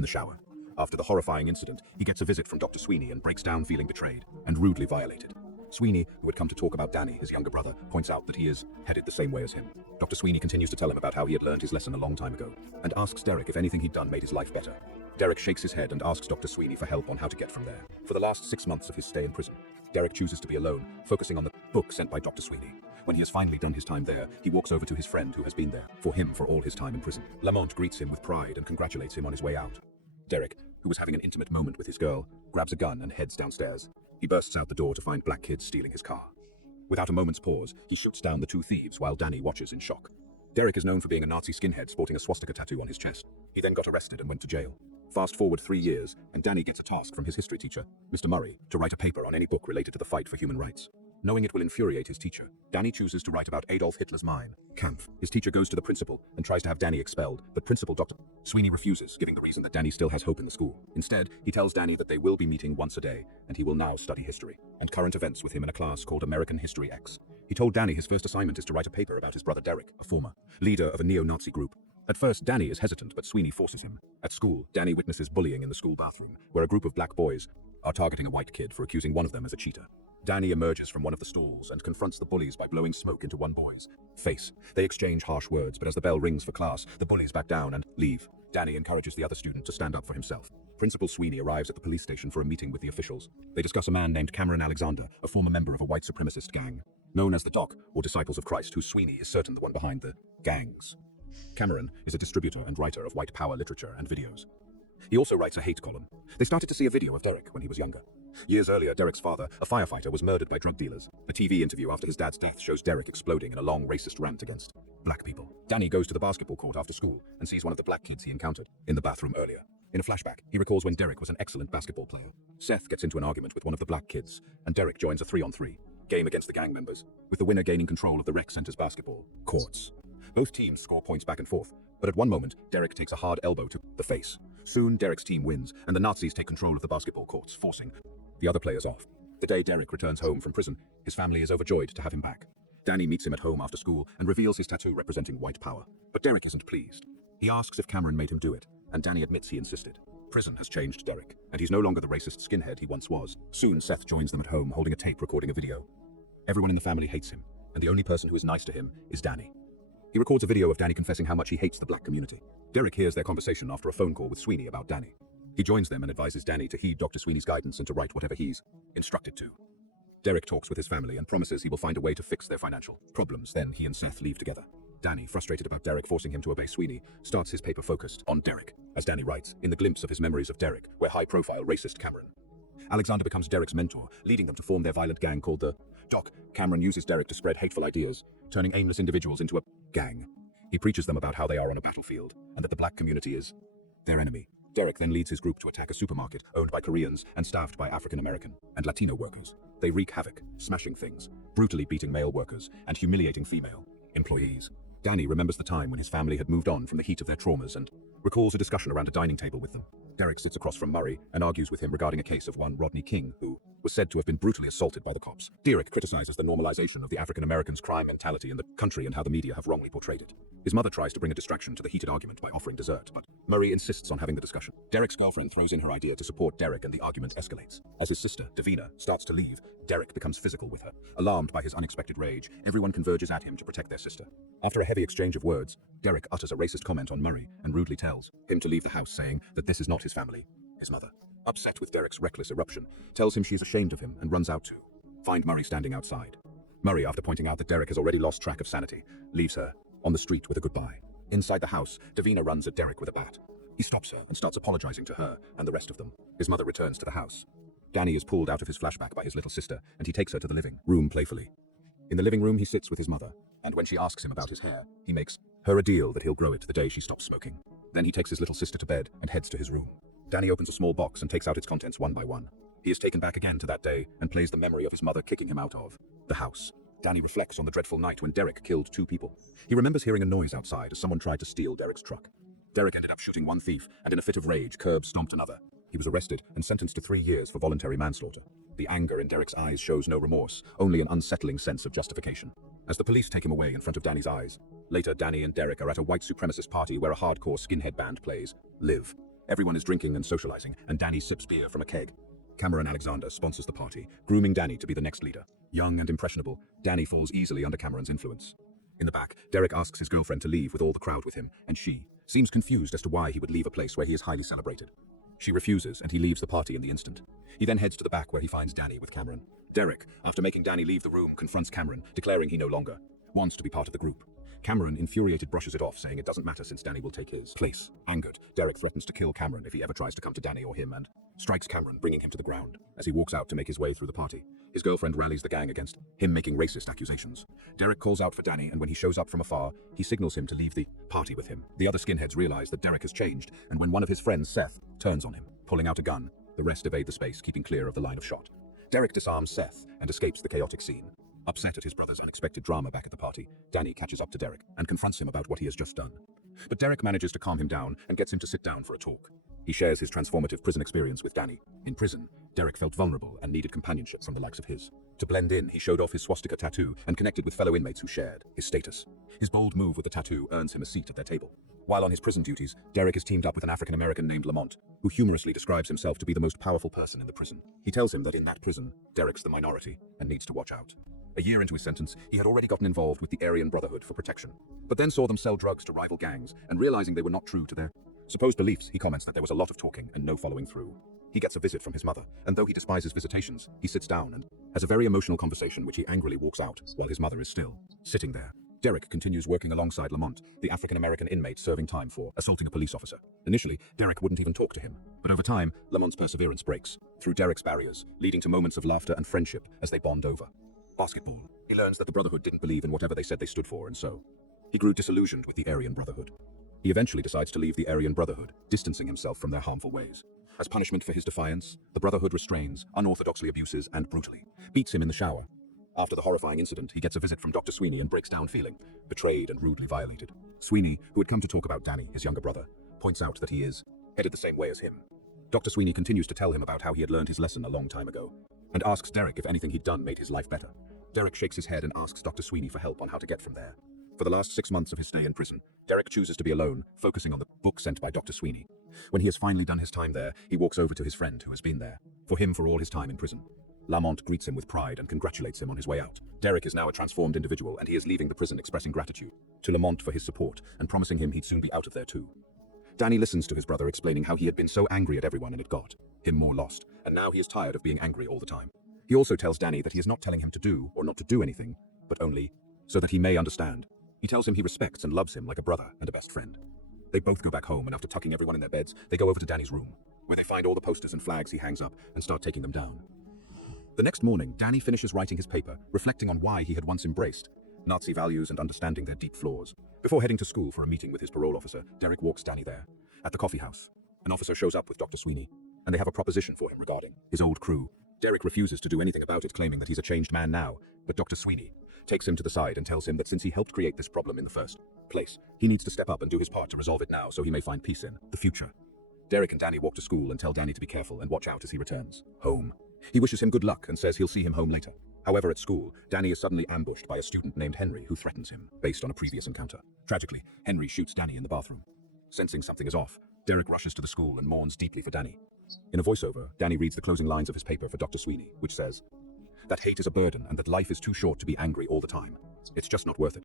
in the shower. After the horrifying incident, he gets a visit from Dr. Sweeney and breaks down feeling betrayed and rudely violated. Sweeney, who had come to talk about Danny, his younger brother, points out that he is headed the same way as him. Dr. Sweeney continues to tell him about how he had learned his lesson a long time ago, and asks Derek if anything he'd done made his life better. Derek shakes his head and asks Dr. Sweeney for help on how to get from there. For the last 6 months of his stay in prison, Derek chooses to be alone, focusing on the book sent by Dr. Sweeney. When he has finally done his time there, he walks over to his friend who has been there for him for all his time in prison. Lamont greets him with pride and congratulates him on his way out. Derek, who was having an intimate moment with his girl, grabs a gun and heads downstairs. He bursts out the door to find black kids stealing his car. Without a moment's pause, he shoots down the 2 thieves while Danny watches in shock. Derek is known for being a Nazi skinhead sporting a swastika tattoo on his chest. He then got arrested and went to jail. Fast forward 3 years, and Danny gets a task from his history teacher, Mr. Murray, to write a paper on any book related to the fight for human rights. Knowing it will infuriate his teacher, Danny chooses to write about Adolf Hitler's mine, Kampf. His teacher goes to the principal and tries to have Danny expelled, but Principal Dr. Sweeney refuses, giving the reason that Danny still has hope in the school. Instead, he tells Danny that they will be meeting once a day, and he will now study history and current events with him in a class called American History X. He told Danny his first assignment is to write a paper about his brother Derek, a former leader of a neo-Nazi group. At first, Danny is hesitant, but Sweeney forces him. At school, Danny witnesses bullying in the school bathroom, where a group of black boys are targeting a white kid for accusing one of them as a cheater. Danny emerges from one of the stalls and confronts the bullies by blowing smoke into one boy's face. They exchange harsh words, but as the bell rings for class, the bullies back down and leave. Danny encourages the other student to stand up for himself. Principal Sweeney arrives at the police station for a meeting with the officials. They discuss a man named Cameron Alexander, a former member of a white supremacist gang, known as the Doc, or Disciples of Christ, who Sweeney is certain the one behind the gangs. Cameron is a distributor and writer of white power literature and videos. He also writes a hate column. They started to see a video of Derek when he was younger. Years earlier, Derek's father, a firefighter, was murdered by drug dealers. A TV interview after his dad's death shows Derek exploding in a long racist rant against black people. Danny goes to the basketball court after school and sees one of the black kids he encountered in the bathroom earlier. In a flashback, he recalls when Derek was an excellent basketball player. Seth gets into an argument with one of the black kids, and Derek joins a 3-on-3 game against the gang members, with the winner gaining control of the rec center's basketball courts. Both teams score points back and forth, but at one moment, Derek takes a hard elbow to the face. Soon, Derek's team wins, and the Nazis take control of the basketball courts, forcing the other players off. The day Derek returns home from prison, his family is overjoyed to have him back. Danny meets him at home after school and reveals his tattoo representing white power. But Derek isn't pleased. He asks if Cameron made him do it, and Danny admits he insisted. Prison has changed Derek, and he's no longer the racist skinhead he once was. Soon, Seth joins them at home holding a tape recording a video. Everyone in the family hates him, and the only person who is nice to him is Danny. He records a video of Danny confessing how much he hates the black community. Derek hears their conversation after a phone call with Sweeney about Danny. He joins them and advises Danny to heed Dr. Sweeney's guidance and to write whatever he's instructed to. Derek talks with his family and promises he will find a way to fix their financial problems. Then he and Seth leave together. Danny, frustrated about Derek forcing him to obey Sweeney, starts his paper focused on Derek. As Danny writes, in the glimpse of his memories of Derek, where high-profile racist Cameron Alexander becomes Derek's mentor, leading them to form their violent gang called the Doc. Cameron uses Derek to spread hateful ideas, turning aimless individuals into a gang. He preaches them about how they are on a battlefield, and that the black community is their enemy. Derek then leads his group to attack a supermarket owned by Koreans and staffed by African-American and Latino workers. They wreak havoc, smashing things, brutally beating male workers, and humiliating female employees. Danny remembers the time when his family had moved on from the heat of their traumas and recalls a discussion around a dining table with them. Derek sits across from Murray and argues with him regarding a case of one Rodney King, who was said to have been brutally assaulted by the cops. Derek criticizes the normalization of the African Americans' crime mentality in the country and how the media have wrongly portrayed it. His mother tries to bring a distraction to the heated argument by offering dessert, but Murray insists on having the discussion. Derek's girlfriend throws in her idea to support Derek and the argument escalates. As his sister, Davina, starts to leave, Derek becomes physical with her. Alarmed by his unexpected rage, everyone converges at him to protect their sister. After a heavy exchange of words, Derek utters a racist comment on Murray and rudely tells him to leave the house, saying that this is not his family. His mother, upset with Derek's reckless eruption, tells him she's ashamed of him and runs out to find Murray standing outside. Murray, after pointing out that Derek has already lost track of sanity, leaves her on the street with a goodbye. Inside the house, Davina runs at Derek with a bat. He stops her and starts apologizing to her and the rest of them. His mother returns to the house. Danny is pulled out of his flashback by his little sister, and he takes her to the living room playfully. In the living room, he sits with his mother, and when she asks him about his hair, he makes her a deal that he'll grow it the day she stops smoking. Then he takes his little sister to bed and heads to his room. Danny opens a small box and takes out its contents one by one. He is taken back again to that day and plays the memory of his mother kicking him out of the house. Danny reflects on the dreadful night when Derek killed 2 people. He remembers hearing a noise outside as someone tried to steal Derek's truck. Derek ended up shooting one thief and in a fit of rage curb-stomped another. He was arrested and sentenced to 3 years for voluntary manslaughter. The anger in Derek's eyes shows no remorse, only an unsettling sense of justification. As the police take him away in front of Danny's eyes, later Danny and Derek are at a white supremacist party where a hardcore skinhead band plays Live. Everyone is drinking and socializing, and Danny sips beer from a keg. Cameron Alexander sponsors the party, grooming Danny to be the next leader. Young and impressionable, Danny falls easily under Cameron's influence. In the back, Derek asks his girlfriend to leave with all the crowd with him, and she seems confused as to why he would leave a place where he is highly celebrated. She refuses, and he leaves the party in the instant. He then heads to the back where he finds Danny with Cameron. Derek, after making Danny leave the room, confronts Cameron, declaring he no longer wants to be part of the group. Cameron, infuriated, brushes it off, saying it doesn't matter since Danny will take his place. Angered, Derek threatens to kill Cameron if he ever tries to come to Danny or him, and strikes Cameron, bringing him to the ground. As he walks out to make his way through the party, his girlfriend rallies the gang against him making racist accusations. Derek calls out for Danny, and when he shows up from afar, he signals him to leave the party with him. The other skinheads realize that Derek has changed, and when one of his friends, Seth, turns on him, pulling out a gun, the rest evade the space, keeping clear of the line of shot. Derek disarms Seth and escapes the chaotic scene. Upset at his brother's unexpected drama back at the party, Danny catches up to Derek and confronts him about what he has just done. But Derek manages to calm him down and gets him to sit down for a talk. He shares his transformative prison experience with Danny. In prison, Derek felt vulnerable and needed companionship from the likes of his. To blend in, he showed off his swastika tattoo and connected with fellow inmates who shared his status. His bold move with the tattoo earns him a seat at their table. While on his prison duties, Derek is teamed up with an African-American named Lamont, who humorously describes himself to be the most powerful person in the prison. He tells him that in that prison, Derek's the minority and needs to watch out. A year into his sentence, he had already gotten involved with the Aryan Brotherhood for protection, but then saw them sell drugs to rival gangs, and realizing they were not true to their supposed beliefs, he comments that there was a lot of talking and no following through. He gets a visit from his mother, and though he despises visitations, he sits down and has a very emotional conversation which he angrily walks out while his mother is still sitting there. Derek continues working alongside Lamont, the African-American inmate serving time for assaulting a police officer. Initially, Derek wouldn't even talk to him, but over time, Lamont's perseverance breaks through Derek's barriers, leading to moments of laughter and friendship as they bond over basketball. He learns that the Brotherhood didn't believe in whatever they said they stood for, and so he grew disillusioned with the Aryan Brotherhood. He eventually decides to leave the Aryan Brotherhood, distancing himself from their harmful ways. As punishment for his defiance, the Brotherhood restrains, unorthodoxly abuses, and brutally beats him in the shower. After the horrifying incident, he gets a visit from Dr. Sweeney and breaks down feeling betrayed and rudely violated. Sweeney, who had come to talk about Danny, his younger brother, points out that he is headed the same way as him. Dr. Sweeney continues to tell him about how he had learned his lesson a long time ago, and asks Derek if anything he'd done made his life better. Derek shakes his head and asks Dr. Sweeney for help on how to get from there. For the last 6 months of his stay in prison, Derek chooses to be alone, focusing on the book sent by Dr. Sweeney. When he has finally done his time there, he walks over to his friend who has been there for him for all his time in prison. Lamont greets him with pride and congratulates him on his way out. Derek is now a transformed individual, and he is leaving the prison expressing gratitude to Lamont for his support and promising him he'd soon be out of there too. Danny listens to his brother explaining how he had been so angry at everyone and it got him more lost, and now he is tired of being angry all the time. He also tells Danny that he is not telling him to do or not to do anything, but only so that he may understand. He tells him he respects and loves him like a brother and a best friend. They both go back home, and after tucking everyone in their beds, they go over to Danny's room, where they find all the posters and flags he hangs up and start taking them down. The next morning, Danny finishes writing his paper, reflecting on why he had once embraced Nazi values and understanding their deep flaws. Before heading to school for a meeting with his parole officer, Derek walks Danny there. At the coffee house, an officer shows up with Dr. Sweeney, and they have a proposition for him regarding his old crew. Derek refuses to do anything about it, claiming that he's a changed man now, but Dr. Sweeney takes him to the side and tells him that since he helped create this problem in the first place, he needs to step up and do his part to resolve it now so he may find peace in the future. Derek and Danny walk to school and tell Danny to be careful and watch out as he returns home. He wishes him good luck and says he'll see him home later. However, at school, Danny is suddenly ambushed by a student named Henry who threatens him, based on a previous encounter. Tragically, Henry shoots Danny in the bathroom. Sensing something is off, Derek rushes to the school and mourns deeply for Danny. In a voiceover, Danny reads the closing lines of his paper for Dr. Sweeney, which says that hate is a burden and that life is too short to be angry all the time. It's just not worth it.